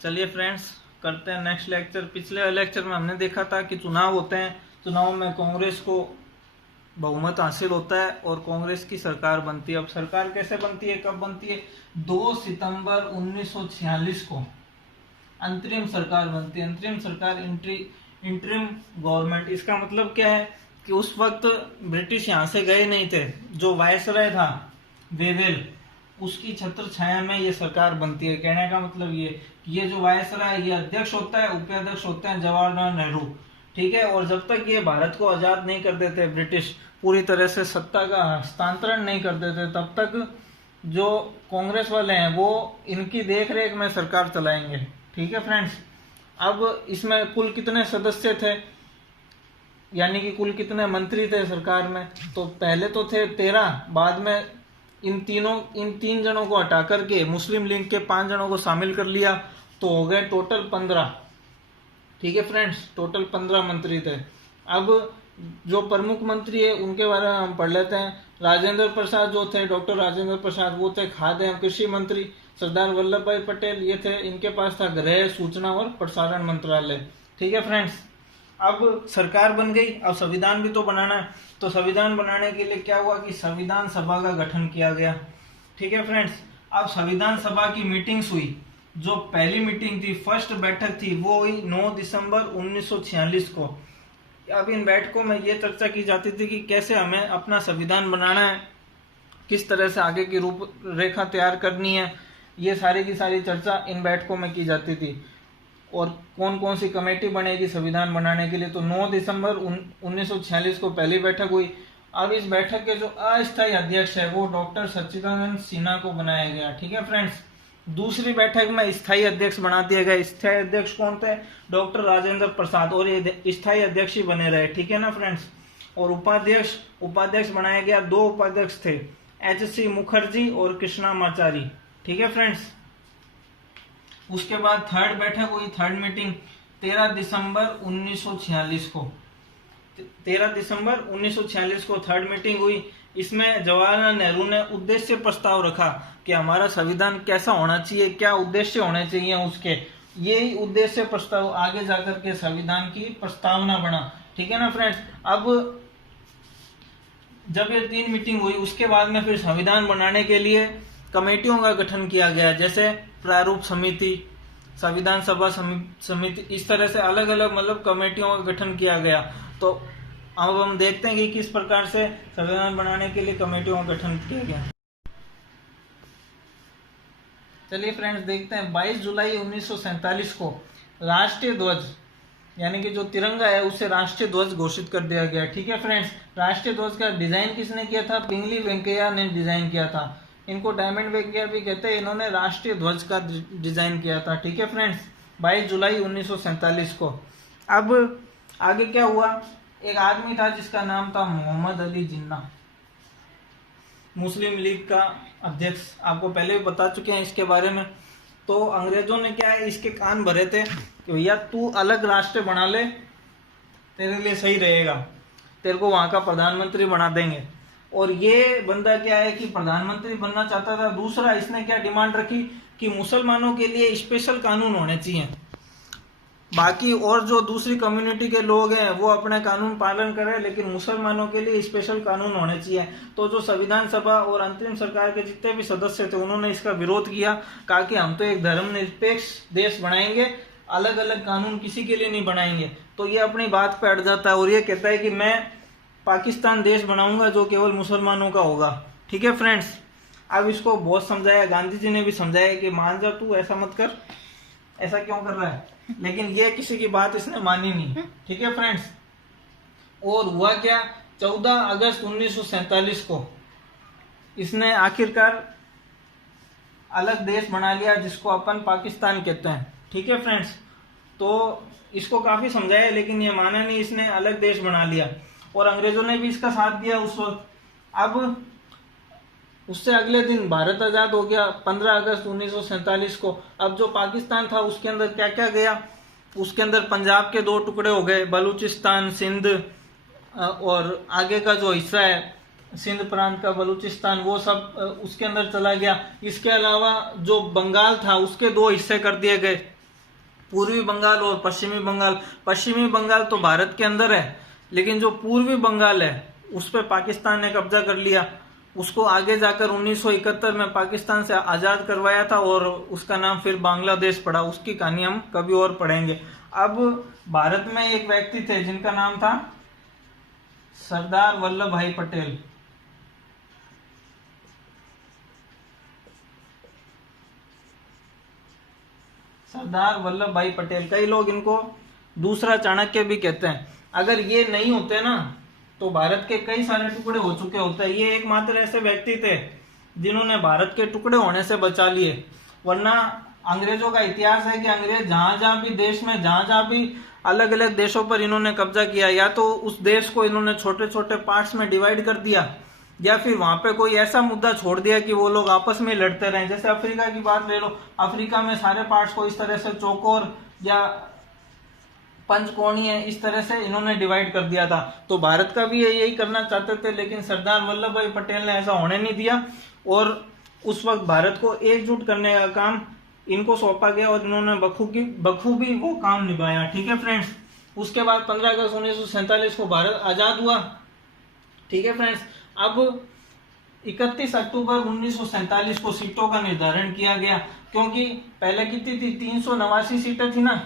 चलिए फ्रेंड्स, करते हैं नेक्स्ट लेक्चर। पिछले लेक्चर में हमने देखा था कि चुनाव होते हैं, चुनाव में कांग्रेस को बहुमत हासिल होता है और कांग्रेस की सरकार बनती है। अब सरकार कैसे बनती है, कब बनती है? 2 सितंबर 1946 को अंतरिम सरकार बनती है। अंतरिम सरकार, इंटरिम गवर्नमेंट। इसका मतलब क्या है कि उस वक्त ब्रिटिश यहाँ से गए नहीं थे। जो वायसराय था वेवेल, उसकी छत्र छाया में ये सरकार बनती है। कहने का मतलब ये जो वायसराय, ये अध्यक्ष होता है, उपाध्यक्ष होते हैं जवाहरलाल नेहरू, ठीक है। और जब तक ये भारत को आजाद नहीं कर देते ब्रिटिश, पूरी तरह से सत्ता का हस्तांतरण नहीं कर देते, तब तक जो कांग्रेस वाले हैं वो इनकी देख रेख में सरकार चलाएंगे, ठीक है फ्रेंड्स। अब इसमें कुल कितने सदस्य थे, यानी कि कुल कितने मंत्री थे सरकार में? तो पहले तो थे 13, बाद में इन 3 जनों को हटा करके मुस्लिम लीग के 5 जनों को शामिल कर लिया, तो हो गए टोटल 15, ठीक है फ्रेंड्स। टोटल 15 मंत्री थे। अब जो प्रमुख मंत्री है उनके बारे में हम पढ़ लेते हैं। राजेंद्र प्रसाद जो थे, डॉक्टर राजेंद्र प्रसाद, वो थे खाद्य एवं कृषि मंत्री। सरदार वल्लभ भाई पटेल ये थे, इनके पास था गृह, सूचना और प्रसारण मंत्रालय, ठीक है फ्रेंड्स। अब सरकार बन गई, अब संविधान भी तो बनाना है। तो संविधान बनाने के लिए क्या हुआ कि संविधान सभा का गठन किया गया, ठीक है फ्रेंड्स। अब संविधान सभा की मीटिंग्स हुई। जो पहली मीटिंग थी, फर्स्ट बैठक थी, वो हुई 9 दिसंबर 1946 को। अब इन बैठकों में ये चर्चा की जाती थी कि कैसे हमें अपना संविधान बनाना है, किस तरह से आगे की रूपरेखा तैयार करनी है। ये सारी की सारी चर्चा इन बैठकों में की जाती थी। और कौन कौन सी कमेटी बनेगी संविधान बनाने के लिए, तो 9 दिसंबर 1946 को पहली बैठक हुई। अब इस बैठक के जो अस्थायी अध्यक्ष है वो डॉक्टर सच्चिदानंद सिन्हा को बनाया गया, ठीक है फ्रेंड्स। दूसरी बैठक में स्थायी अध्यक्ष बना दिया गया। स्थायी अध्यक्ष कौन थे? डॉक्टर राजेंद्र प्रसाद, और ये स्थायी अध्यक्ष ही बने रहे, ठीक है ना फ्रेंड्स। और उपाध्यक्ष बनाया गया। 2 उपाध्यक्ष थे, H.C. मुखर्जी और कृष्णामाचारी, ठीक है फ्रेंड्स। उसके बाद थर्ड बैठक हुई, थर्ड मीटिंग 13 दिसंबर 1946 को। 13 दिसंबर 1946 को थर्ड मीटिंग हुई। इसमें जवाहरलाल नेहरू ने उद्देश्य प्रस्ताव रखा कि हमारा संविधान कैसा होना चाहिए, क्या उद्देश्य होने चाहिए उसके। यही उद्देश्य प्रस्ताव आगे जाकर के संविधान की प्रस्तावना बना, ठीक है ना फ्रेंड्स। अब जब ये 3 मीटिंग हुई, उसके बाद में फिर संविधान बनाने के लिए कमेटियों का गठन किया गया, जैसे प्रारूप समिति, संविधान सभा समिति, इस तरह से अलग अलग मतलब कमेटियों का गठन किया गया। तो अब हम देखते हैं कि किस प्रकार से संविधान बनाने के लिए कमेटियों का गठन किया गया। चलिए फ्रेंड्स, देखते हैं। 22 जुलाई 1947 को राष्ट्रीय ध्वज, यानी कि जो तिरंगा है, उसे राष्ट्रीय ध्वज घोषित कर दिया गया, ठीक है फ्रेंड्स। राष्ट्रीय ध्वज का डिजाइन किसने किया था? पिंगली वेंकैया ने डिजाइन किया था। इनको डायमंड वेंकैया भी कहते हैं। इन्होंने राष्ट्रीय ध्वज का डिजाइन किया था, ठीक है फ्रेंड्स, 22 जुलाई 1947 को। अब आगे क्या हुआ? एक आदमी था जिसका नाम था मोहम्मद अली जिन्ना, मुस्लिम लीग का अध्यक्ष। आपको पहले भी बता चुके हैं इसके बारे में। तो अंग्रेजों ने क्या है, इसके कान भरे थे कि भैया तू अलग राष्ट्र बना ले, तेरे लिए सही रहेगा, तेरे को वहां का प्रधानमंत्री बना देंगे। और ये बंदा क्या है कि प्रधानमंत्री बनना चाहता था। दूसरा, इसने क्या डिमांड रखी कि मुसलमानों के लिए स्पेशल कानून होने चाहिए, बाकी और जो दूसरी कम्युनिटी के लोग हैं वो अपने कानून पालन करें, लेकिन मुसलमानों के लिए स्पेशल कानून होने चाहिए। तो जो संविधान सभा और अंतरिम सरकार के जितने भी सदस्य थे, उन्होंने इसका विरोध किया, कहा कि हम तो एक धर्मनिरपेक्ष देश बनाएंगे, अलग अलग कानून किसी के लिए नहीं बनाएंगे। तो ये अपनी बात पे अड़ जाता है और ये कहता है कि मैं पाकिस्तान देश बनाऊंगा जो केवल मुसलमानों का होगा, ठीक है फ्रेंड्स। अब इसको बहुत समझाया, गांधी जी ने भी समझाया कि मान जा तू, ऐसा मत कर, ऐसा क्यों कर रहा है, लेकिन ये किसी की बात इसने मानी नहीं, ठीक है फ्रेंड्स। और हुआ क्या? 14 अगस्त 1947 को इसने आखिरकार अलग देश बना लिया, जिसको अपन पाकिस्तान कहते हैं, ठीक है फ्रेंड्स। तो इसको काफी समझाया लेकिन ये माना नहीं, इसने अलग देश बना लिया और अंग्रेजों ने भी इसका साथ दिया उस वक्त। अब उससे अगले दिन भारत आजाद हो गया, 15 अगस्त 1947 को। अब जो पाकिस्तान था उसके अंदर क्या क्या गया? उसके अंदर पंजाब के 2 टुकड़े हो गए, बलूचिस्तान, सिंध, और आगे का जो हिस्सा है सिंध प्रांत का, बलूचिस्तान, वो सब उसके अंदर चला गया। इसके अलावा जो बंगाल था उसके 2 हिस्से कर दिए गए, पूर्वी बंगाल और पश्चिमी बंगाल तो भारत के अंदर है, लेकिन जो पूर्वी बंगाल है उस पर पाकिस्तान ने कब्जा कर लिया। उसको आगे जाकर 1971 में पाकिस्तान से आजाद करवाया था और उसका नाम फिर बांग्लादेश पड़ा। उसकी कहानी हम कभी और पढ़ेंगे। अब भारत में एक व्यक्ति थे जिनका नाम था सरदार वल्लभ भाई पटेल। सरदार वल्लभ भाई पटेल, कई लोग इनको दूसरा चाणक्य भी कहते हैं। अगर ये नहीं होते ना तो भारत के कई सारे टुकड़े हो चुके होते हैं। ये एकमात्र ऐसे व्यक्ति थे जिन्होंने भारत के टुकड़े होने से बचा लिए, वरना अंग्रेजों का इतिहास है कि अंग्रेज जहां जहां भी देश में जहां जहां भी अलग अलग देशों पर इन्होंने कब्जा किया, या तो उस देश को इन्होंने छोटे छोटे पार्ट्स में डिवाइड कर दिया, या फिर वहां पे कोई ऐसा मुद्दा छोड़ दिया कि वो लोग आपस में लड़ते रहे। जैसे अफ्रीका की बात ले लो, अफ्रीका में सारे पार्ट्स को इस तरह से चौकोर या पंचकोणीय इस तरह से इन्होंने डिवाइड कर दिया था। तो भारत का भी यही करना चाहते थे, लेकिन सरदार वल्लभ भाई पटेल ने ऐसा होने नहीं दिया और उस वक्त भारत को एकजुट करने का काम इनको सौंपा गया और इन्होंने बखूबी वो काम निभाया। ठीक है फ्रेंड्स। उसके बाद 15 अगस्त 1947 को भारत आजाद हुआ। ठीक है फ्रेंड्स। अब 31 अक्टूबर 1947 को सीटों का निर्धारण किया गया, क्योंकि पहले कितनी थी, 389 सीटें थी ना,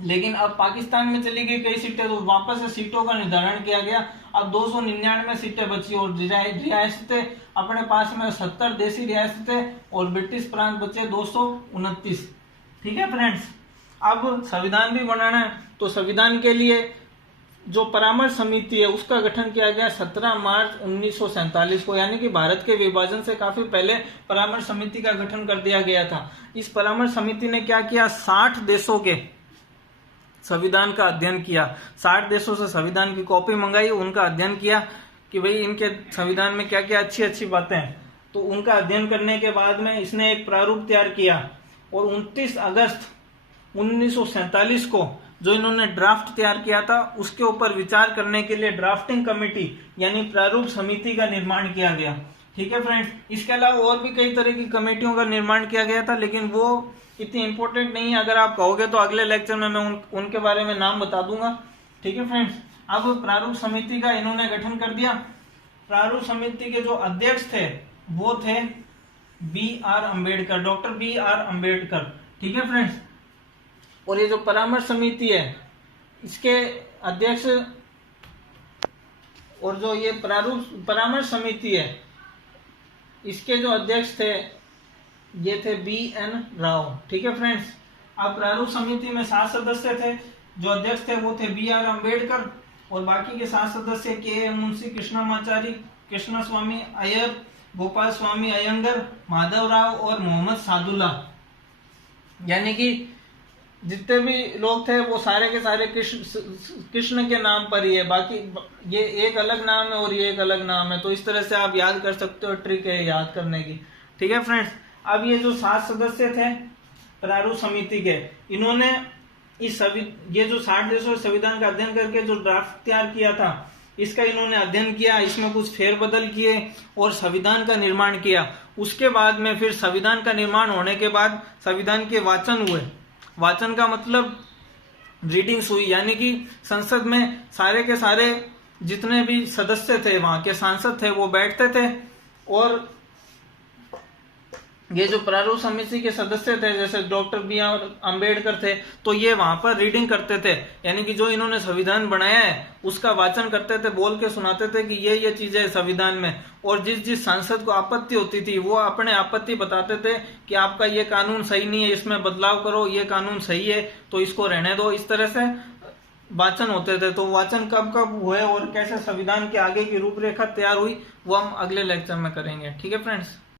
लेकिन अब पाकिस्तान में चली गई कई सीटें, तो वापस से सीटों का निर्धारण किया गया। अब 299 सीटें बची और रियासतें अपने पास में 70 देसी रियासतें और ब्रिटिश प्रांत बचे 229। ठीक है फ्रेंड्स। अब संविधान भी बनाना है, तो संविधान के लिए जो परामर्श समिति है उसका गठन किया गया 17 मार्च 1947 को, यानी कि भारत के विभाजन से काफी पहले परामर्श समिति का गठन कर दिया गया था। इस परामर्श समिति ने क्या किया, 60 देशों के संविधान का अध्ययन किया। 60 देशों से संविधान की कॉपी मंगाई, उनका अध्ययन किया कि भाई इनके संविधान में क्या क्या अच्छी अच्छी बातें हैं। तो उनका अध्ययन करने के बाद में इसने एक प्रारूप तैयार किया और 29 अगस्त 1947 को जो इन्होंने ड्राफ्ट तैयार किया था उसके ऊपर विचार करने के लिए ड्राफ्टिंग कमेटी यानी प्रारूप समिति का निर्माण किया गया। ठीक है फ्रेंड्स। इसके अलावा और भी कई तरह की कमेटियों का निर्माण किया गया था, लेकिन वो इतनी इंपॉर्टेंट नहीं है। अगर आप कहोगे तो अगले लेक्चर में मैं उनके बारे में नाम बता दूंगा। ठीक है फ्रेंड्स। अब प्रारूप समिति का इन्होंने गठन कर दिया। प्रारूप समिति के जो अध्यक्ष थे वो थे B.R. Ambedkar, doctor B.R. Ambedkar. ठीक है फ्रेंड्स। और ये जो परामर्श समिति है इसके अध्यक्ष और जो ये परामर्श समिति है इसके जो अध्यक्ष थे ये थे B.N. राव। ठीक है फ्रेंड्स। अब प्रारूप समिति में 7 सदस्य थे। जो अध्यक्ष थे वो थे B.R. अम्बेडकर और बाकी के 7 सदस्य K.M. मुंशी, कृष्णमाचारी, कृष्ण स्वामी अय्यर, गोपाल स्वामी अयंगर, माधव राव और मोहम्मद सादुल्ला। यानी कि जितने भी लोग थे वो सारे के सारे कृष्ण के नाम पर ही है। बाकी ये एक अलग नाम है और ये एक अलग नाम है, तो इस तरह से आप याद कर सकते हो, ट्रिक है याद करने की। ठीक है फ्रेंड्स। अब ये जो 7 सदस्य थे प्रारूप समिति के, इन्होंने ये जो 60 देशों संविधान का अध्ययन करके जो ड्राफ्ट तैयार किया था इसका इन्होंने अध्ययन किया, इसमें कुछ फेरबदल किए और संविधान का निर्माण किया। उसके बाद में फिर संविधान का निर्माण होने के बाद संविधान के वाचन हुए। वाचन का मतलब रीडिंग्स हुई, यानी कि संसद में सारे के सारे जितने भी सदस्य थे वहां के सांसद थे वो बैठते थे और ये जो प्रारूप समिति के सदस्य थे जैसे डॉक्टर B.R. अम्बेडकर थे तो ये वहां पर रीडिंग करते थे, यानी कि जो इन्होंने संविधान बनाया है उसका वाचन करते थे, बोल के सुनाते थे कि ये चीजें है संविधान में। और जिस जिस सांसद को आपत्ति होती थी वो अपने आपत्ति बताते थे कि आपका ये कानून सही नहीं है, इसमें बदलाव करो, ये कानून सही है तो इसको रहने दो। इस तरह से वाचन होते थे। तो वाचन कब कब हुए और कैसे संविधान के आगे की रूपरेखा तैयार हुई वो हम अगले लेक्चर में करेंगे। ठीक है फ्रेंड्स।